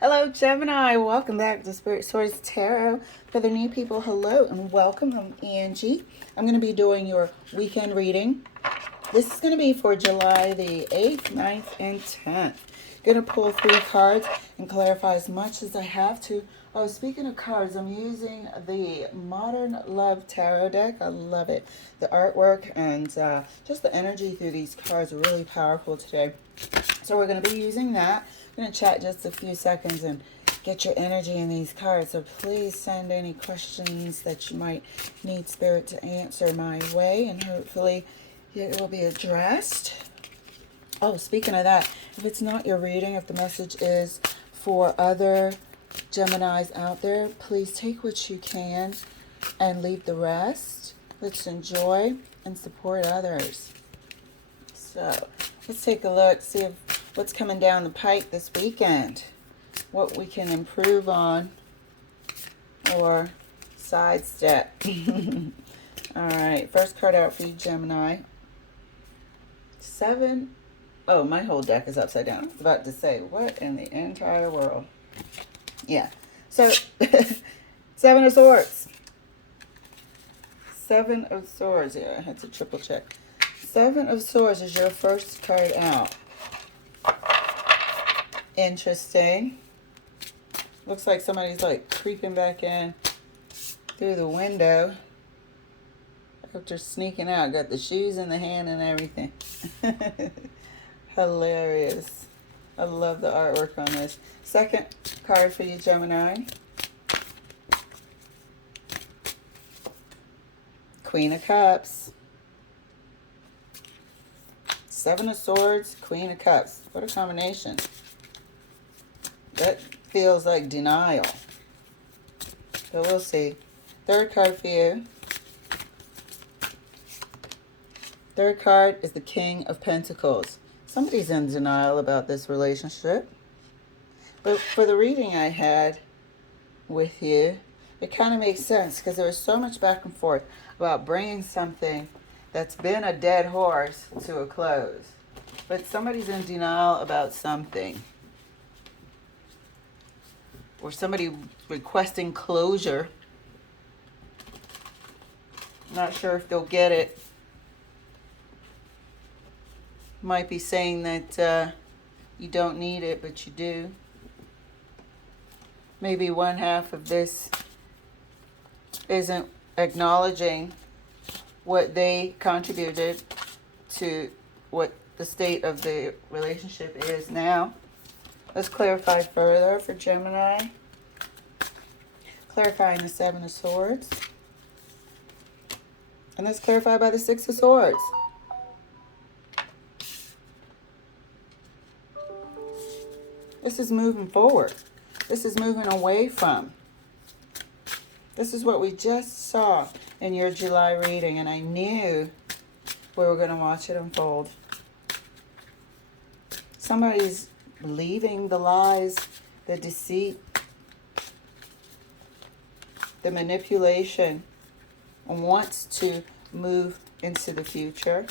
Hello, Gemini. Welcome back to Spirit Source Tarot. For the new people, hello and welcome. I'm Angie. I'm going to be doing your weekend reading. This is going to be for July the 8th, 9th, and 10th. Going to pull 3 cards and clarify as much as I have to. Oh, speaking of cards, I'm using the Modern Love Tarot deck. I love it. The artwork and just the energy through these cards are really powerful today. So we're going to be using that. I'm going to chat just a few seconds and get your energy in these cards. So please send any questions that you might need Spirit to answer my way, and hopefully it will be addressed. Oh, speaking of that, if it's not your reading, if the message is for other Geminis out there, please take what you can and leave the rest. Let's enjoy and support others. So let's take a look, see if what's coming down the pike this weekend, what we can improve on or sidestep. All right, first card out for you, Gemini. 7. Oh, my whole deck is upside down. I was about to say, what in the entire world? Yeah. So, 7 of Swords. 7 of Swords. Yeah, I had to triple check. 7 of Swords is your first card out. Interesting. Looks like somebody's like creeping back in through the window. After sneaking out. Got the shoes in the hand and everything. Hilarious. I love the artwork on this. Second card for you, Gemini. Queen of Cups. 7 of Swords, Queen of Cups. What a combination. That feels like denial. But we'll see. Third card for you. Third card is the King of Pentacles. Somebody's in denial about this relationship. But for the reading I had with you, it kind of makes sense because there was so much back and forth about bringing something that's been a dead horse to a close. But somebody's in denial about something. Or somebody requesting closure. Not sure if they'll get it. Might be saying that you don't need it, but you do. Maybe one half of this isn't acknowledging what they contributed to what the state of the relationship is now. Let's clarify further for Gemini. Clarifying the 7 of Swords. And let's clarify by the 6 of Swords. This is moving forward. This is moving away from. This is what we just saw in your July reading, and I knew we were going to watch it unfold. Somebody's leaving the lies, the deceit, the manipulation, and wants to move into the future.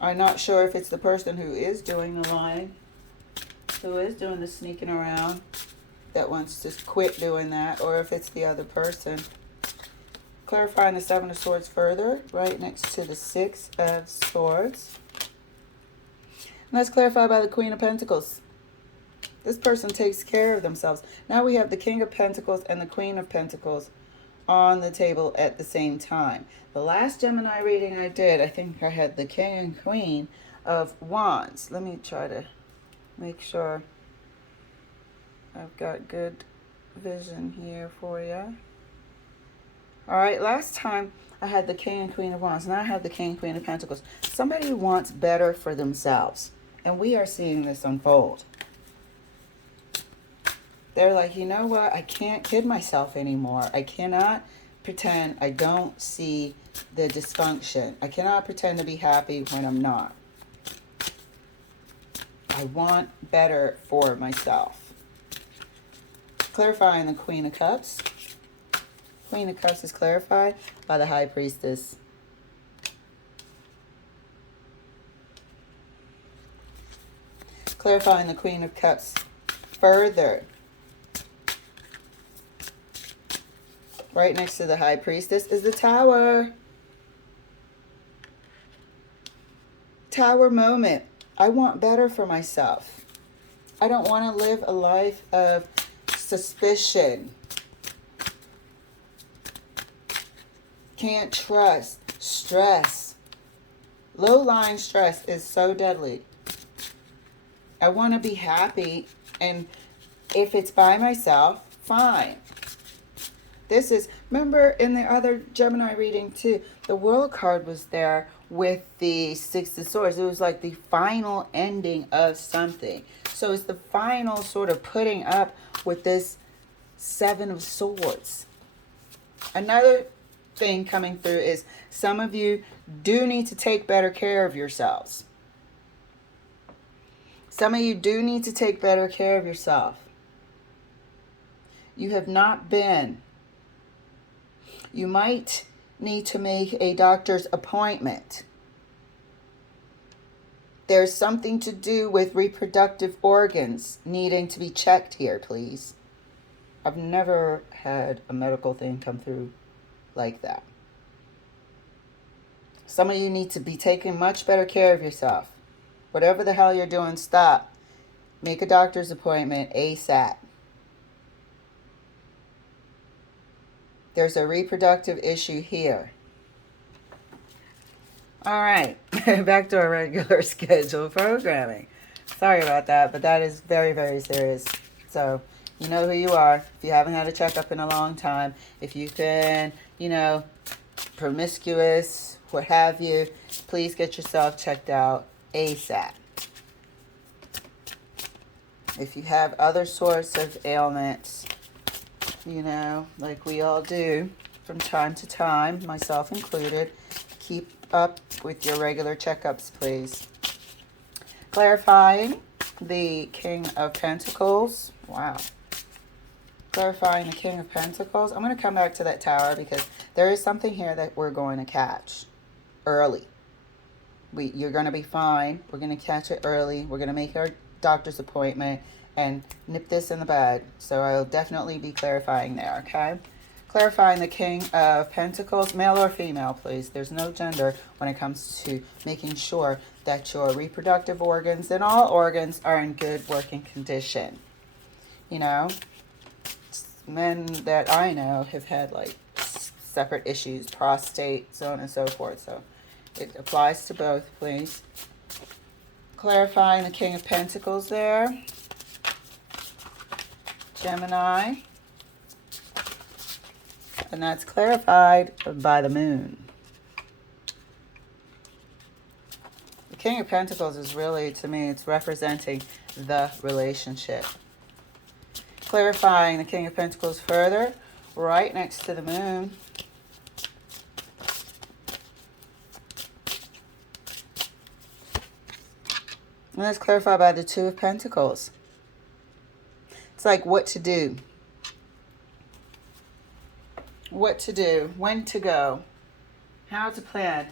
I'm not sure if it's the person who is doing the lying, who is doing the sneaking around, that wants to quit doing that, or if it's the other person. Clarifying the 7 of Swords further, right next to the 6 of Swords. And let's clarify by the Queen of Pentacles. This person takes care of themselves. Now we have the King of Pentacles and the Queen of Pentacles on the table at the same time. The last Gemini reading I did, I think I had the King and Queen of Wands. Let me try to make sure I've got good vision here for you. All right, last time I had the King and Queen of Wands. Now I have the King and Queen of Pentacles. Somebody wants better for themselves, and we are seeing this unfold. They're like, you know what? I can't kid myself anymore. I cannot pretend I don't see the dysfunction. I cannot pretend to be happy when I'm not. I want better for myself. Clarifying the Queen of Cups. Queen of Cups is clarified by the High Priestess. Clarifying the Queen of Cups further. Right next to the High Priestess is the Tower. Tower moment. I want better for myself. I don't want to live a life of suspicion. Can't trust. Stress. Low-lying stress is so deadly. I want to be happy, and if it's by myself, fine. This is, remember in the other Gemini reading too, the World card was there with the Six of Swords. It was like the final ending of something. So it's the final sort of putting up with this Seven of Swords. Another thing coming through is some of you do need to take better care of yourselves. Some of you do need to take better care of yourself. You have not been. You might need to make a doctor's appointment. There's something to do with reproductive organs needing to be checked here, please. I've never had a medical thing come through like that. Some of you need to be taking much better care of yourself. Whatever the hell you're doing, stop. Make a doctor's appointment ASAP. There's a reproductive issue here. All right, back to our regular schedule programming. Sorry about that, but that is very, very serious. So, you know who you are. If you haven't had a checkup in a long time, if you've been, promiscuous, what have you, please get yourself checked out ASAP. If you have other sorts of ailments, like we all do from time to time, myself included, keep up with your regular checkups, please. Clarifying the King of Pentacles. Wow. Clarifying the King of Pentacles. I'm going to come back to that Tower because there is something here that we're going to catch early. You're going to be fine. We're going to catch it early. We're going to make our doctor's appointment and nip this in the bud. So I'll definitely be clarifying there, okay? Clarifying the King of Pentacles, male or female, please. There's no gender when it comes to making sure that your reproductive organs and all organs are in good working condition. Men that I know have had like separate issues, prostate, so on and so forth. So it applies to both, please. Clarifying the King of Pentacles there. Gemini. And that's clarified by the Moon. The King of Pentacles is really, to me, it's representing the relationship. Clarifying the King of Pentacles further, right next to the Moon. And that's clarified by the Two of Pentacles. It's like what to do. What to do, when to go, how to plan.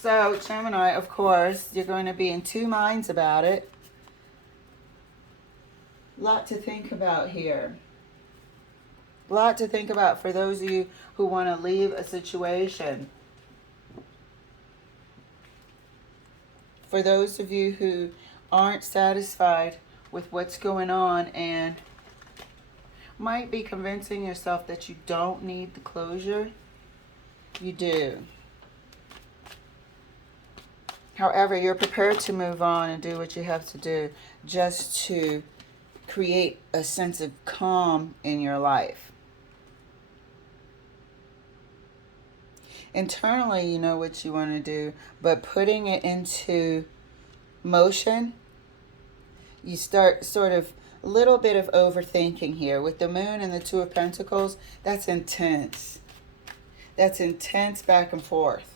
So, Gemini, of course, you're going to be in two minds about it. A lot to think about here. A lot to think about for those of you who want to leave a situation. For those of you who aren't satisfied with what's going on and might be convincing yourself that you don't need the closure, you do. However, you're prepared to move on and do what you have to do just to create a sense of calm in your life. Internally, you know what you want to do, but putting it into motion, you start sort of a little bit of overthinking here. With the Moon and the Two of Pentacles, that's intense. That's intense back and forth.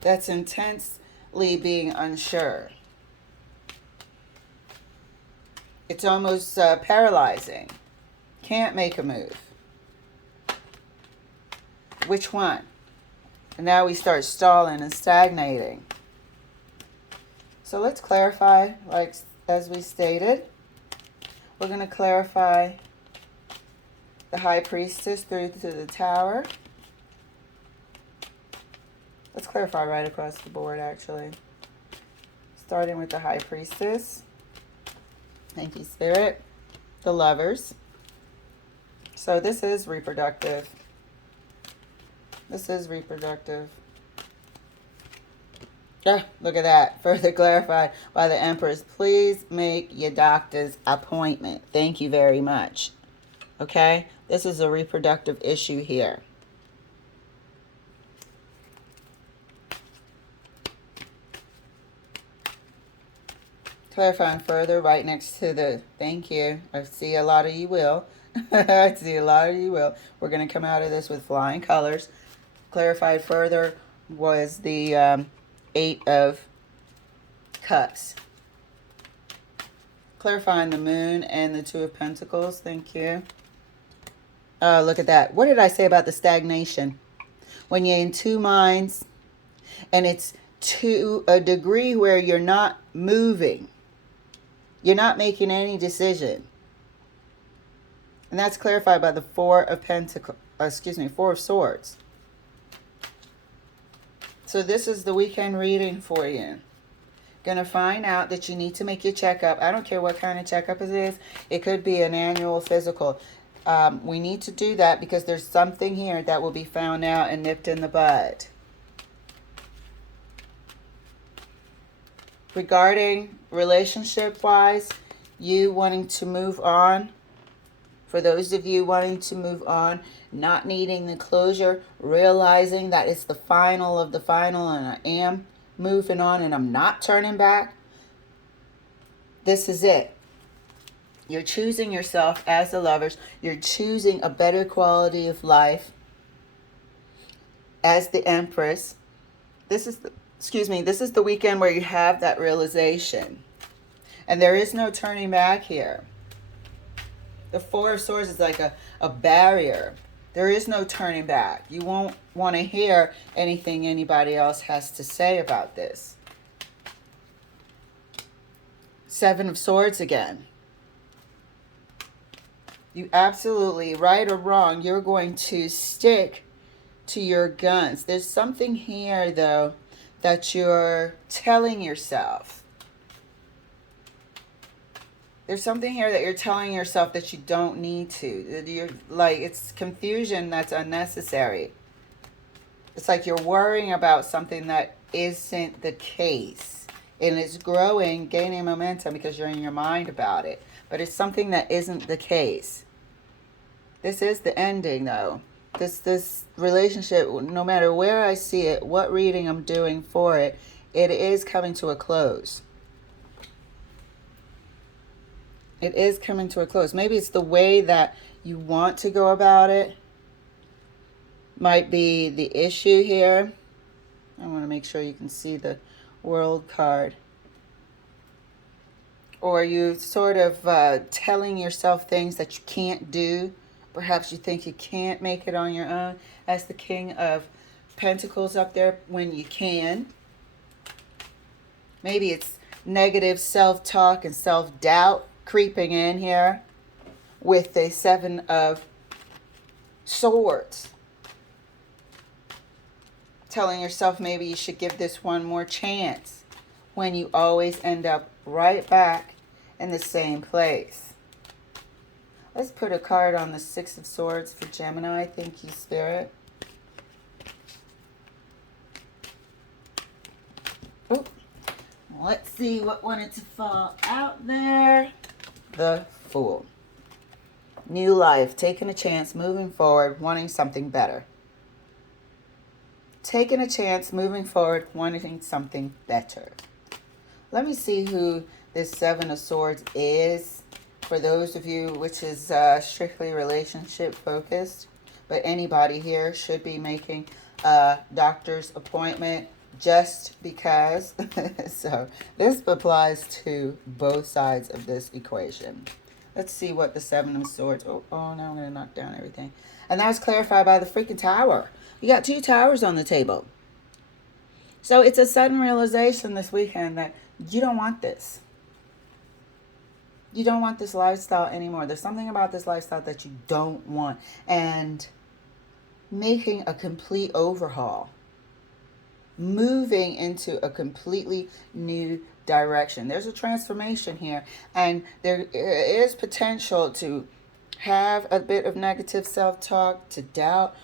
That's intensely being unsure. It's almost paralyzing. Can't make a move. Which one? And now we start stalling and stagnating. So let's clarify, like as we stated. We're going to clarify the High Priestess through to the Tower. Let's clarify right across the board, actually. Starting with the High Priestess. Thank you, Spirit. The Lovers. So this is reproductive. This is reproductive. Yeah, look at that. Further clarified by the Empress. Please make your doctor's appointment. Thank you very much. Okay? This is a reproductive issue here. Clarifying further right next to the thank you. I see a lot of you will. I see a lot of you will. We're going to come out of this with flying colors. Clarified further was the 8 of Cups. Clarifying the Moon and the 2 of Pentacles. Thank you. Oh, look at that. What did I say about the stagnation? When you're in two minds and it's to a degree where you're not moving. You're not making any decision. And that's clarified by the 4 of Pentacles. 4 of Swords. So this is the weekend reading for you. Going to find out that you need to make your checkup. I don't care what kind of checkup it is. It could be an annual physical. We need to do that because there's something here that will be found out and nipped in the bud. Regarding relationship-wise, you wanting to move on. For those of you wanting to move on, not needing the closure, realizing that it's the final of the final and I am moving on and I'm not turning back. This is it. You're choosing yourself as the Lovers. You're choosing a better quality of life as the Empress. This is the weekend where you have that realization. And there is no turning back here. The 4 of Swords is like a barrier. There is no turning back. You won't want to hear anything anybody else has to say about this. 7 of Swords again. You absolutely, right or wrong, you're going to stick to your guns. There's something here, though, that you're telling yourself. There's something here that you're telling yourself that you don't need to. You're like, it's confusion that's unnecessary. It's like you're worrying about something that isn't the case. And it's growing, gaining momentum because you're in your mind about it. But it's something that isn't the case. This is the ending, though. This relationship, no matter where I see it, what reading I'm doing for it, it is coming to a close. It is coming to a close. Maybe it's the way that you want to go about it. Might be the issue here. I want to make sure you can see the World card. Or you sort of telling yourself things that you can't do. Perhaps you think you can't make it on your own. As the King of Pentacles up there when you can. Maybe it's negative self-talk and self-doubt creeping in here with the 7 of Swords. Telling yourself maybe you should give this one more chance when you always end up right back in the same place. Let's put a card on the 6 of Swords for Gemini. Thank you, Spirit. Oh, let's see what wanted to fall out there. The Fool. New life, taking a chance, moving forward, wanting something better. Taking a chance, moving forward, wanting something better. Let me see who this 7 of Swords is. For those of you, which is strictly relationship focused. But anybody here should be making a doctor's appointment just because. So this applies to both sides of this equation. Let's see what the 7 of Swords. Oh, now I'm going to knock down everything. And that was clarified by the freaking Tower. You got 2 towers on the table. So it's a sudden realization this weekend that you don't want this. You don't want this lifestyle anymore. There's something about this lifestyle that you don't want. And making a complete overhaul, moving into a completely new direction. There's a transformation here, and there is potential to have a bit of negative self-talk, to doubt,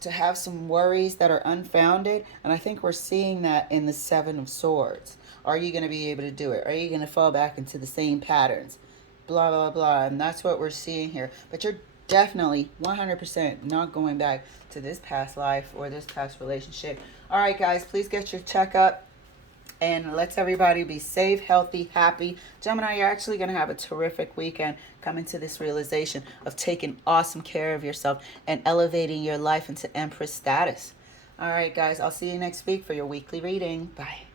to have some worries that are unfounded. And I think we're seeing that in the Seven of Swords. Are you going to be able to do it? Are you going to fall back into the same patterns? Blah, blah, blah. And that's what we're seeing here. But you're definitely 100% not going back to this past life or this past relationship. All right, guys, please get your checkup. And let's everybody be safe, healthy, happy. Gemini, you're actually going to have a terrific weekend coming to this realization of taking awesome care of yourself and elevating your life into Empress status. All right, guys, I'll see you next week for your weekly reading. Bye.